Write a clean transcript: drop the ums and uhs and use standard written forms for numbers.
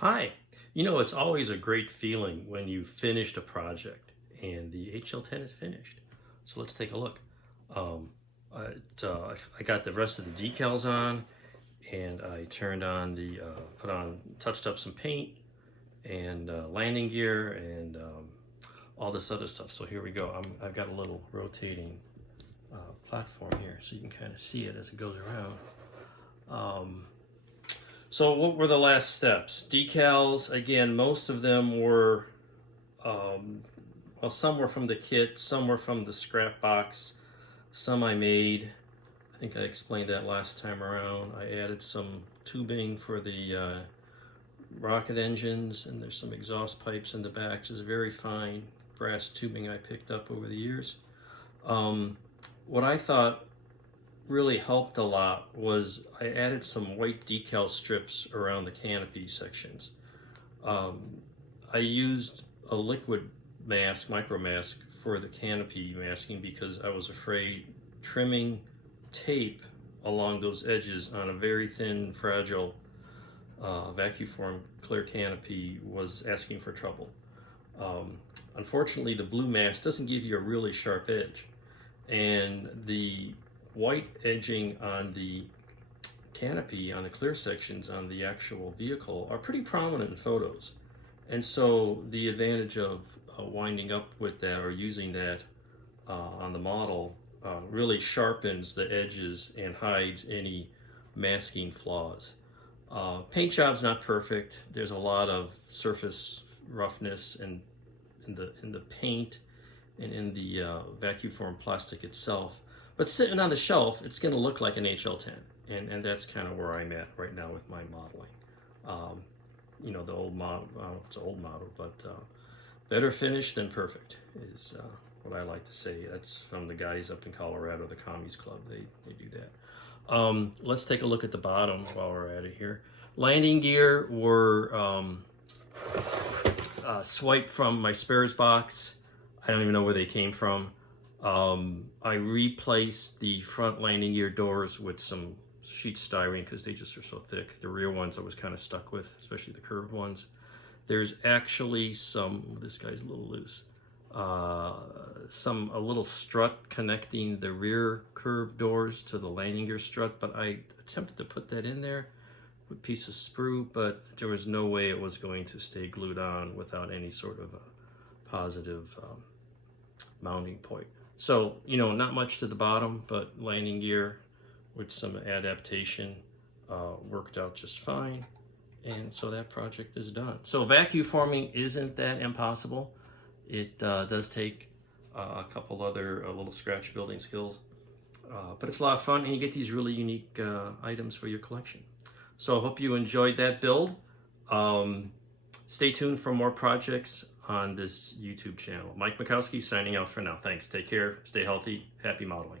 Hi. You know, it's always a great feeling when you finished a project and the HL10 is finished. So let's take a look. Um, I got the rest of the decals on, and I turned on touched up some paint and landing gear and all this other stuff. So here we go. I've got a little rotating platform here so you can kind of see it as it goes around. So what were the last steps? Decals, again, most of them were, well, some were from the kit, some were from the scrap box, some I made. I think I explained that last time around. I added some tubing for the rocket engines, and there's some exhaust pipes in the back, just very fine brass tubing I picked up over the years. What I thought really helped a lot was I added some white decal strips around the canopy sections. I used a liquid mask, micro mask, for the canopy masking because I was afraid trimming tape along those edges on a very thin, fragile vacuum form clear canopy was asking for trouble. Unfortunately, the blue mask doesn't give you a really sharp edge, and the white edging on the canopy, on the clear sections on the actual vehicle, are pretty prominent in photos. And so the advantage of winding up with that or using that on the model really sharpens the edges and hides any masking flaws. Paint job's not perfect. There's a lot of surface roughness in the paint and in the vacuum form plastic itself. But sitting on the shelf, it's going to look like an HL10, and that's kind of where I'm at right now with my modeling. You know, the old model, I don't know if it's an old model, but better finished than perfect is what I like to say. That's from the guys up in Colorado, the Commies Club. They do that. Let's take a look at the bottom while we're at it here. Landing gear were swiped from my spares box. I don't even know where they came from. I replaced the front landing gear doors with some sheet styrene because they just are so thick. The rear ones I was kind of stuck with, especially the curved ones. There's actually this guy's a little loose, a little strut connecting the rear curved doors to the landing gear strut, but I attempted to put that in there with a piece of sprue, but there was no way it was going to stay glued on without any sort of a positive mounting point. So, you know, not much to the bottom, but landing gear with some adaptation worked out just fine. And so that project is done. So vacuum forming isn't that impossible. It does take a couple other little scratch building skills, but it's a lot of fun, and you get these really unique items for your collection. So I hope you enjoyed that build. Stay tuned for more projects on this YouTube channel. Mike Mikowski signing out for now. Thanks. Take care. Stay healthy. Happy modeling.